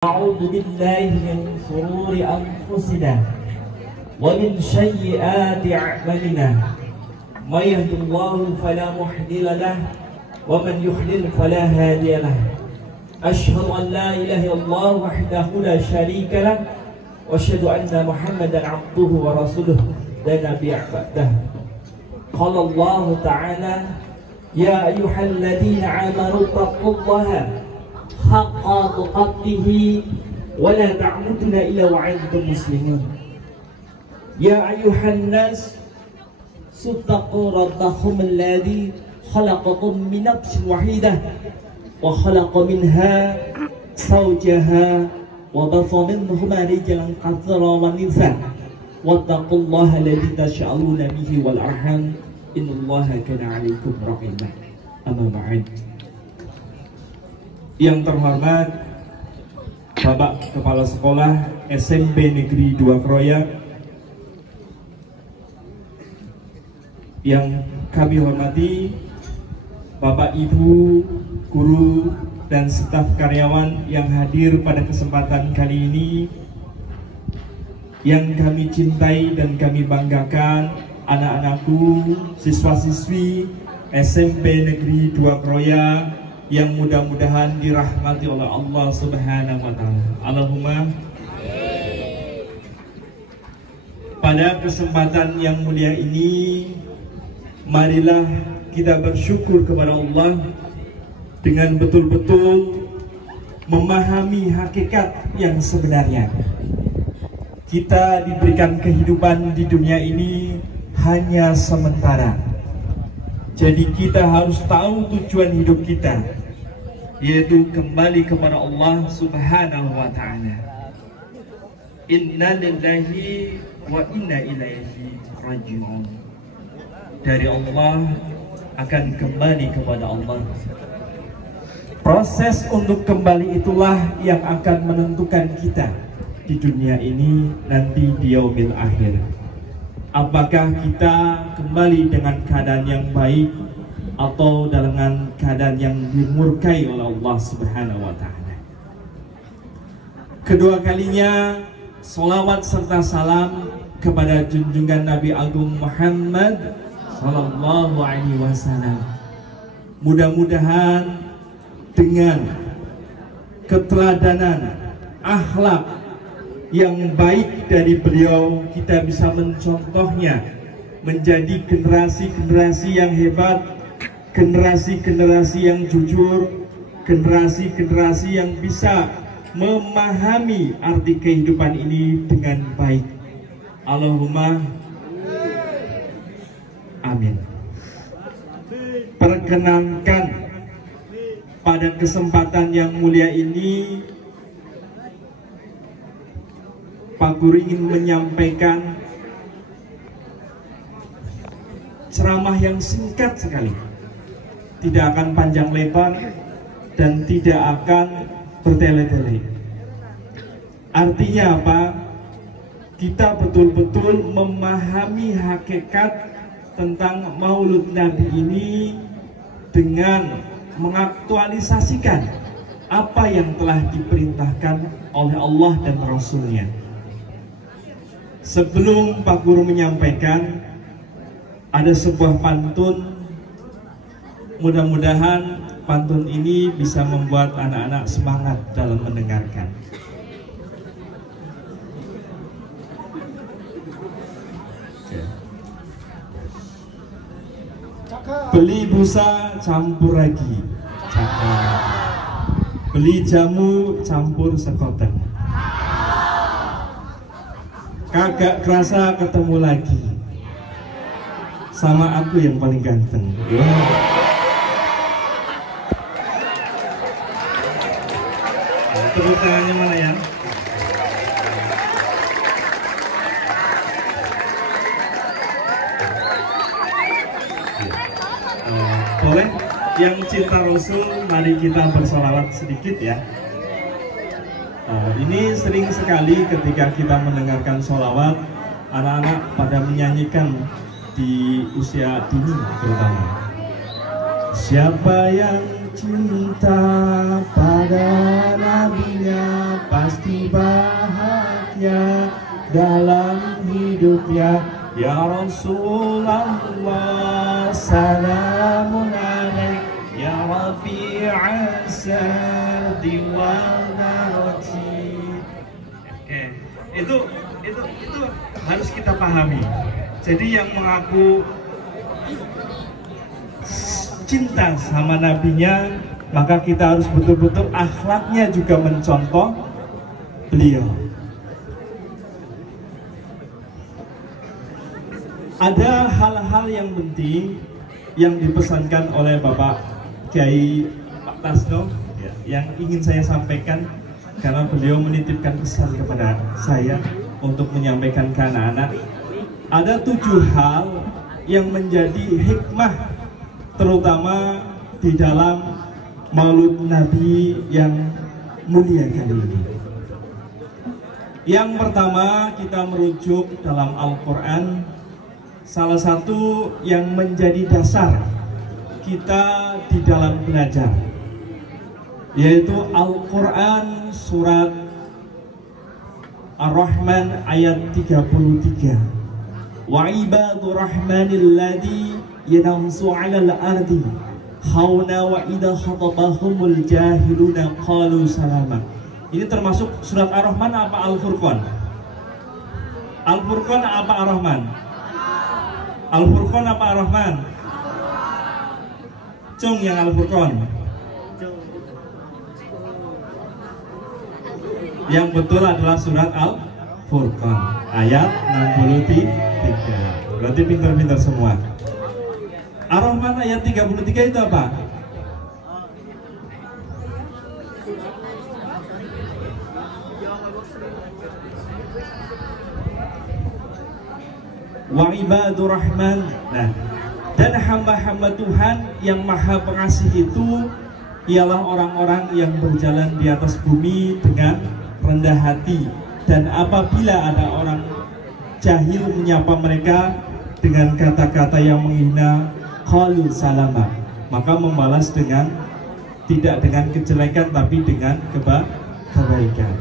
أعوذ بالله من شرور أنفسنا ومن سيئات أعمالنا من يهد الله فلا مضل له ومن يضلل فلا هادي له أشهد أن لا إله إلا الله وحده لا شريك له وأشهد أن محمدا عبده ورسوله لا نبي بعده قال الله تعالى يا أيها الذين آمنوا اتقوا الله حق تقاته ولا تعمدن إلا وأنتم مسلمون يا أيها الناس اتقوا ربكم الذي خلقكم من نفس واحدة وخلق منها زوجها وبث منهما رجالا كثيرا ونساء واتقوا الله الذي تساءلون به والأرحام إن الله كان عليكم رقيبا أما بعد. Yang terhormat Bapak Kepala Sekolah SMP Negeri 2 Kroya, yang kami hormati Bapak Ibu, guru, dan staf karyawan yang hadir pada kesempatan kali ini, yang kami cintai dan kami banggakan, anak-anakku, siswa-siswi SMP Negeri 2 Kroya yang mudah-mudahan dirahmati oleh Allah Subhanahu wa Ta'ala. Allahumma. Pada kesempatan yang mulia ini, marilah kita bersyukur kepada Allah dengan betul-betul memahami hakikat yang sebenarnya. Kita diberikan kehidupan di dunia ini hanya sementara. Jadi kita harus tahu tujuan hidup kita, yaitu kembali kepada Allah Subhanahu wa Ta'ala. Inna lillahi wa inna ilaihi raji'un. Dari Allah akan kembali kepada Allah. Proses untuk kembali itulah yang akan menentukan kita di dunia ini nanti di yaumil akhir. Apakah kita kembali dengan keadaan yang baik atau dengan keadaan yang dimurkai oleh Allah Subhanahu wa Ta'ala. Kedua kalinya salawat serta salam kepada junjungan Nabi Agung Muhammad Sallallahu Alaihi Wasallam. Mudah-mudahan dengan keteladanan, akhlak yang baik dari beliau, kita bisa mencontohnya menjadi generasi-generasi yang hebat, generasi-generasi yang jujur, generasi-generasi yang bisa memahami arti kehidupan ini dengan baik. Allahumma amin. Perkenankan pada kesempatan yang mulia ini, Pak Guru ingin menyampaikan ceramah yang singkat sekali, tidak akan panjang lebar dan tidak akan bertele-tele. Artinya apa? Kita betul-betul memahami hakikat tentang Maulud Nabi ini dengan mengaktualisasikan apa yang telah diperintahkan oleh Allah dan Rasul-Nya. Sebelum Pak Guru menyampaikan, ada sebuah pantun. Mudah-mudahan pantun ini bisa membuat anak-anak semangat dalam mendengarkan. Beli busa campur ragi, beli jamu campur sekoten, kagak kerasa ketemu lagi sama aku yang paling ganteng. Tepuk tangannya mana ya? Boleh? Yang cinta Rasul, mari kita bersolawat sedikit ya. Ini sering sekali ketika kita mendengarkan solawat, anak-anak pada menyanyikan di usia dini terutama. Siapa yang cinta pada ada nabinya pasti bahagia dalam hidupnya. Ya Rasulullah, salamun alaik ya Rabi'as sadi wal darajat. Oke, itu harus kita pahami. Jadi yang mengaku cinta sama nabinya, maka kita harus betul-betul akhlaknya juga mencontoh beliau. Ada hal-hal yang penting yang dipesankan oleh Bapak Kiai Pak Tasno yang ingin saya sampaikan, karena beliau menitipkan pesan kepada saya untuk menyampaikan ke anak-anak. Ada 7 hal yang menjadi hikmah terutama di dalam Maulid Nabi yang mulia kali ini. Yang pertama, kita merujuk dalam Al-Quran, salah satu yang menjadi dasar kita di dalam belajar, yaitu Al-Quran surat Ar-Rahman ayat 33. Wa ibadur rahmanil ladzi yanamsu 'alal ardi hauna wa idha khatabahumul jahiluna qalu salama. Ini termasuk surat Ar-Rahman apa Al-Furqan? Al-Furqan apa Ar-Rahman? Al-Furqan apa Ar-Rahman? Cung yang Al-Furqan. Yang betul adalah surat Al-Furqan ayat 63. Berarti pintar-pintar semua. Ar-Rahman ayat 33 itu apa? Wa ibadur rahman. Nah, dan hamba-hamba Tuhan yang maha pengasih itu ialah orang-orang yang berjalan di atas bumi dengan rendah hati, dan apabila ada orang jahil menyapa mereka dengan kata-kata yang menghina, qalu salama, maka membalas dengan tidak dengan kejelekan tapi dengan kebaikan.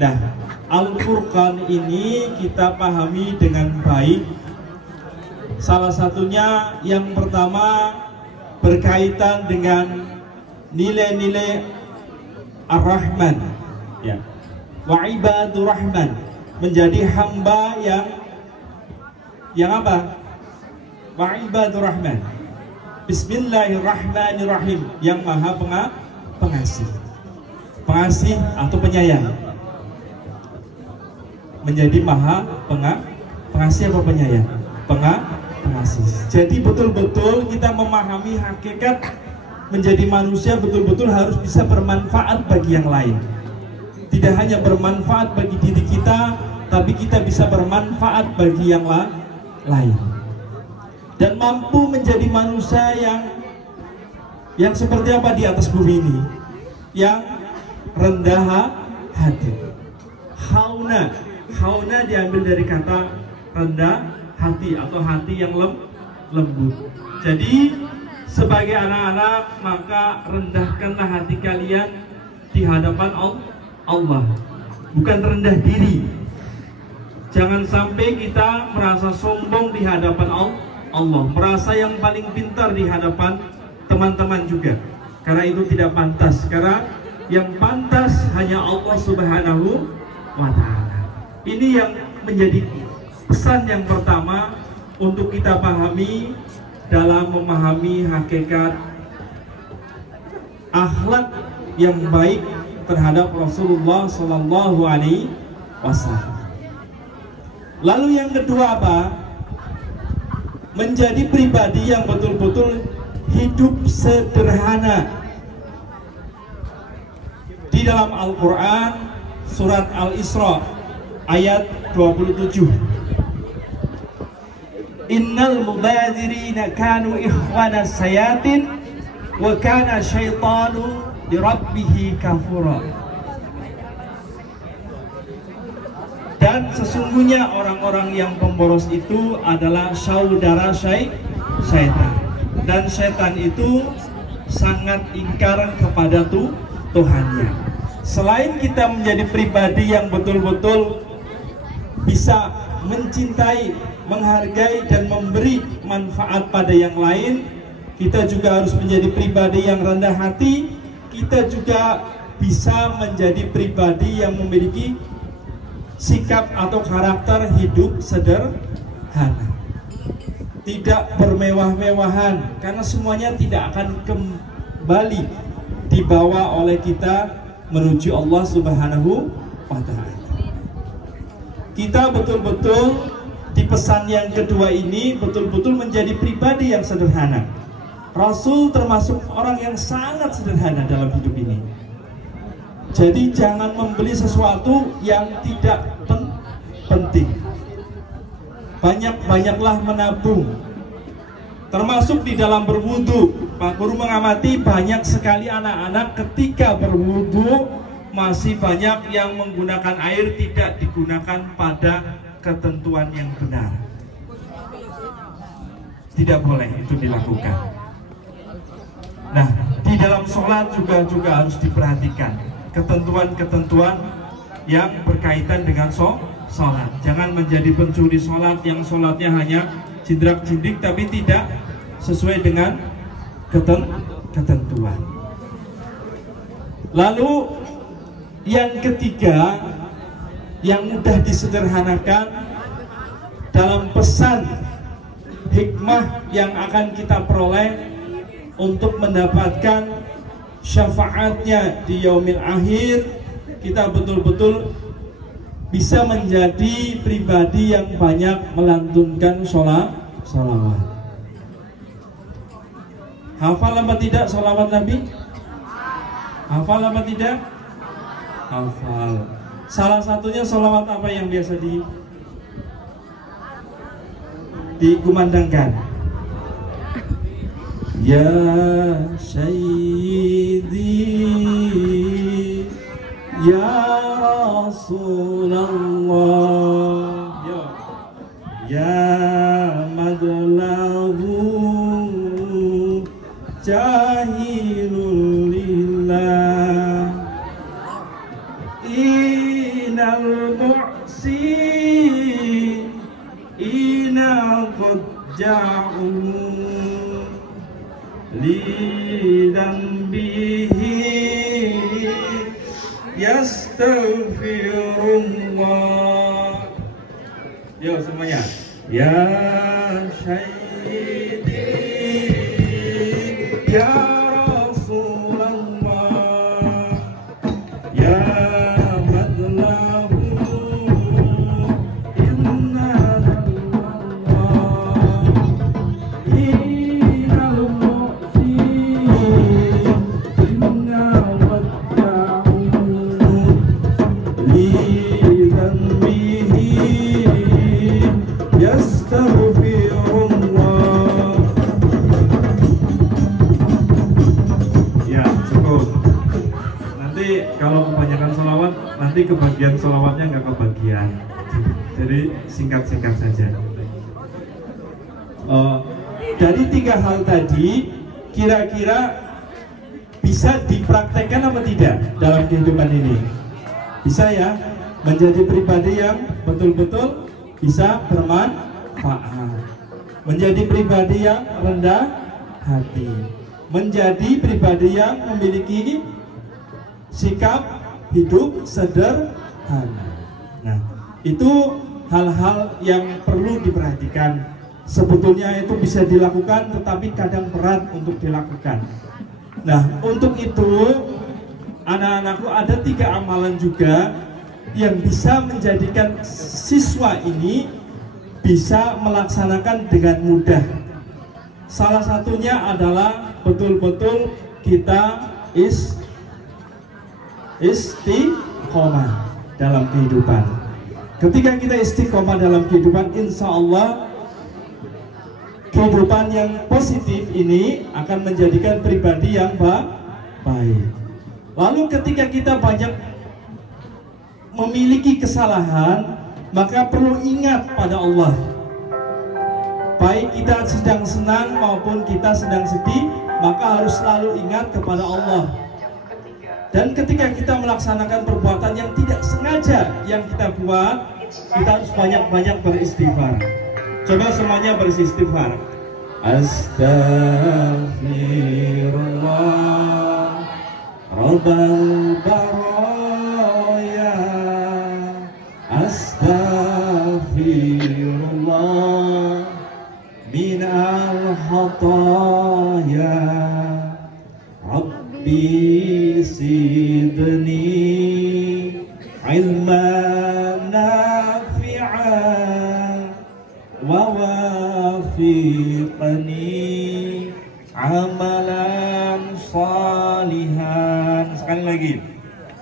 Nah, Al-Furqan ini kita pahami dengan baik. Salah satunya yang pertama berkaitan dengan nilai-nilai Ar-Rahman, ya. Wa ibadur rahman, menjadi hamba yang apa? Wa ibadur rahman, Bismillahirrahmanirrahim, yang maha pengasih atau penyayang. Menjadi maha pengasih apa penyayang? Pengasih. Jadi betul-betul kita memahami hakikat menjadi manusia, betul-betul harus bisa bermanfaat bagi yang lain. Tidak hanya bermanfaat bagi diri kita, tapi kita bisa bermanfaat bagi yang lain. Dan mampu menjadi manusia yang seperti apa di atas bumi ini? Yang rendah hati. Hauna diambil dari kata rendah hati atau hati yang lembut. Jadi sebagai anak-anak, maka rendahkanlah hati kalian di hadapan Allah, bukan rendah diri. Jangan sampai kita merasa sombong di hadapan Allah, merasa yang paling pintar di hadapan teman-teman juga, karena itu tidak pantas. Karena yang pantas hanya Allah Subhanahu wa Ta'ala. Ini yang menjadi pesan yang pertama untuk kita pahami dalam memahami hakikat akhlak yang baik terhadap Rasulullah Sallallahu Alaihi Wasallam. Lalu yang kedua apa? Menjadi pribadi yang betul-betul hidup sederhana. Di dalam Al-Quran surat Al-Isra ayat 27. Innal mubadzirina kanu ikhwana sayatin wa kana syaitanu lirabbihi kafura. Dan sesungguhnya orang-orang yang pemboros itu adalah saudara syaitan, dan syaitan itu sangat ingkar kepada Tuhannya. Selain kita menjadi pribadi yang betul-betul bisa mencintai, menghargai dan memberi manfaat pada yang lain, kita juga harus menjadi pribadi yang rendah hati. Kita juga bisa menjadi pribadi yang memiliki sikap atau karakter hidup sederhana, tidak bermewah-mewahan, karena semuanya tidak akan kembali dibawa oleh kita menuju Allah Subhanahu wa Ta'ala. Kita betul-betul di pesan yang kedua ini betul-betul menjadi pribadi yang sederhana. Rasul termasuk orang yang sangat sederhana dalam hidup ini. Jadi jangan membeli sesuatu yang tidak penting. Banyak-banyaklah menabung. Termasuk di dalam berwudu. Pak Guru mengamati banyak sekali anak-anak ketika berwudu masih banyak yang menggunakan air tidak digunakan pada ketentuan yang benar. Tidak boleh itu dilakukan. Nah, di dalam sholat juga harus diperhatikan ketentuan-ketentuan yang berkaitan dengan sholat. Jangan menjadi pencuri sholat yang sholatnya hanya jindrak-jindik tapi tidak sesuai dengan ketentuan. Lalu yang ketiga yang mudah disederhanakan dalam pesan hikmah yang akan kita peroleh untuk mendapatkan syafaatnya di yaumil akhir, kita betul-betul bisa menjadi pribadi yang banyak melantunkan sholawat. Hafal apa tidak sholawat Nabi? Hafal apa tidak? Hafal. Salah satunya sholawat apa yang biasa dikumandangkan? Ya Sayyidi Ya Rasulullah Ya Madlahu Jahilul Lillah Inal Mu'si Ina Qad Ja'u lidambihi yastaghfirullah. Yo semuanya. Ya Sayyidi Ya Rasulullah Ya Madlahu Inna nanti kebagian sholawatnya nggak kebagian, jadi singkat-singkat saja. Dari tiga hal tadi kira-kira bisa dipraktekkan apa tidak dalam kehidupan ini? Bisa ya, menjadi pribadi yang betul-betul bisa bermanfaat, menjadi pribadi yang rendah hati, menjadi pribadi yang memiliki sikap hidup sederhana. Nah, itu hal-hal yang perlu diperhatikan. Sebetulnya itu bisa dilakukan, tetapi kadang berat untuk dilakukan. Nah, untuk itu anak-anakku ada 3 amalan juga yang bisa menjadikan siswa ini bisa melaksanakan dengan mudah. Salah satunya adalah betul-betul kita istiqomah dalam kehidupan. Ketika kita istiqomah dalam kehidupan, insya Allah kehidupan yang positif ini akan menjadikan pribadi yang baik. Lalu ketika kita banyak memiliki kesalahan, maka perlu ingat pada Allah. Baik kita sedang senang maupun kita sedang sedih, maka harus selalu ingat kepada Allah. Dan ketika kita melaksanakan perbuatan yang tidak sengaja yang kita buat, kita harus banyak-banyak beristighfar. Coba semuanya beristighfar. Astaghfirullah Rabbal baraya, astaghfirullah minal khataya, Rabbi zidni ilman nafi'an wa wafiqni amalan salihan. Sekali lagi.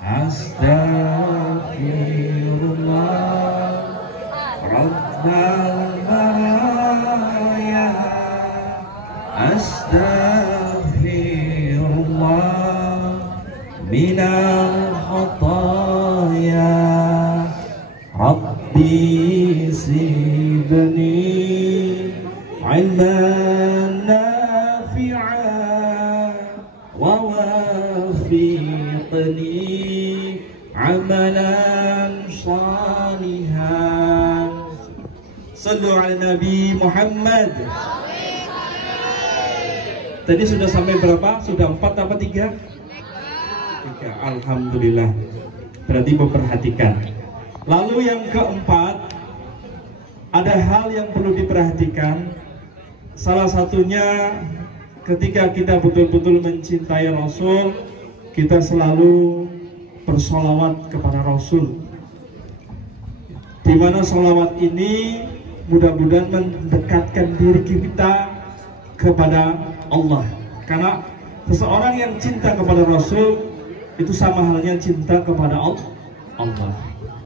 Astaghfirullah Rabbal baraya, astaghfirullah minal khataya, Rabbi zidni ilman nafi'an wa wafiqni amalan salihan. Sallu ala Nabi Muhammad. Tadi sudah sampai berapa? Sudah 4 apa 3? 3. Alhamdulillah. Berarti memperhatikan. Lalu yang keempat, ada hal yang perlu diperhatikan. Salah satunya ketika kita betul-betul mencintai Rasul, kita selalu bersolawat kepada Rasul. Di mana solawat ini mudah-mudahan mendekatkan diri kita kepada Allah. Karena seseorang yang cinta kepada Rasul itu sama halnya cinta kepada Allah.